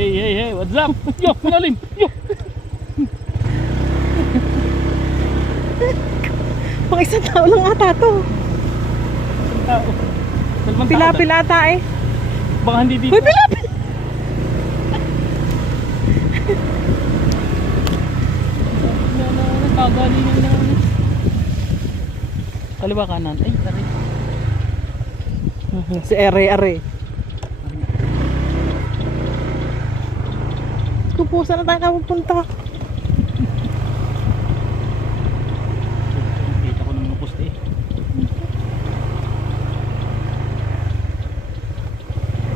Hey, what's up? Yo, malalim. Yo. Mga isang tao lang ata to. Tao. Dalawang tao. Pilapil ata eh. Baka hindi dito. Uy, pilapil! Kagalingan na. Kaliwa kanan. Ay, tari. Si Are. Kupo, saan na tayo napupunta? Kita ko ng nuposte eh.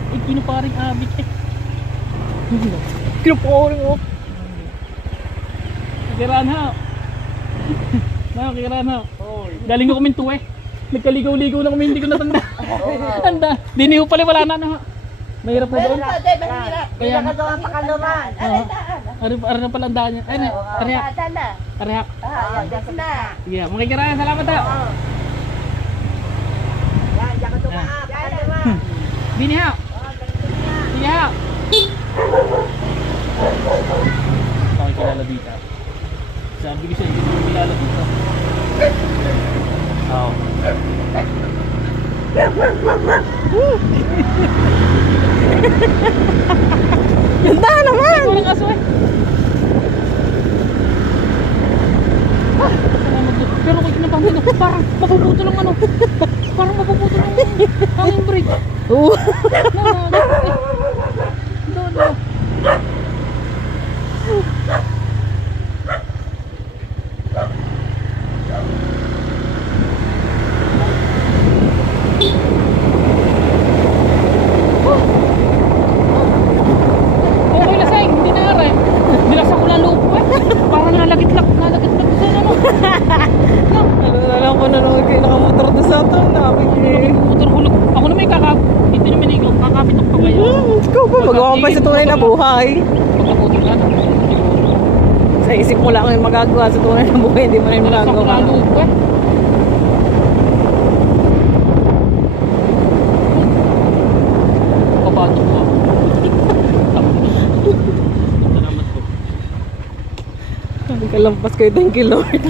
Ay, kinuparing abit eh. Kinupurin mo. Kikiran ha. Kikiran ha. Galing ko kuminto eh. Nagkaligaw-ligaw na kami, hindi ko natanda. Tanda. Dini ko pala wala na no. Mahirap na doon. Kaya ka doon pa kaluman. Ano na pala ang daan niya? Ay, ariyak. Ariyak. Yeah, makikiraan. Salamat ha. Yan, diyan ka dumaan. Kaluman. Bini ha. Sige ha. Pakikilala dito. Sabi ko siya, hindi ko kilala dito. Oo. Ganda naman! Walang aso eh. Pero kung kinapangin ako, parang mapuputol ang ano. Parang mapuputol ang hanging bridge. Oo. No. Okay na sayang, hindi na are. Nilasan ko lang loob ko eh. Parang nalagit-lak sa ano. Alam ko nanonood kayo nakamotor doon sa ito. Motor hulog. Ako na may hindi naman ikaw, kakapitok pa kayo. Ikaw ba? Magawa pa sa tunay na buhay. Pagkaputol ka na. Sa isip mo lang yung magagawa sa tunay na buhay. Hindi mo na yung Nilasan ko magagawa. lang loob ko eh. Papatok ko. Salamat po. Nagkalampas kayo. Thank you, Lord.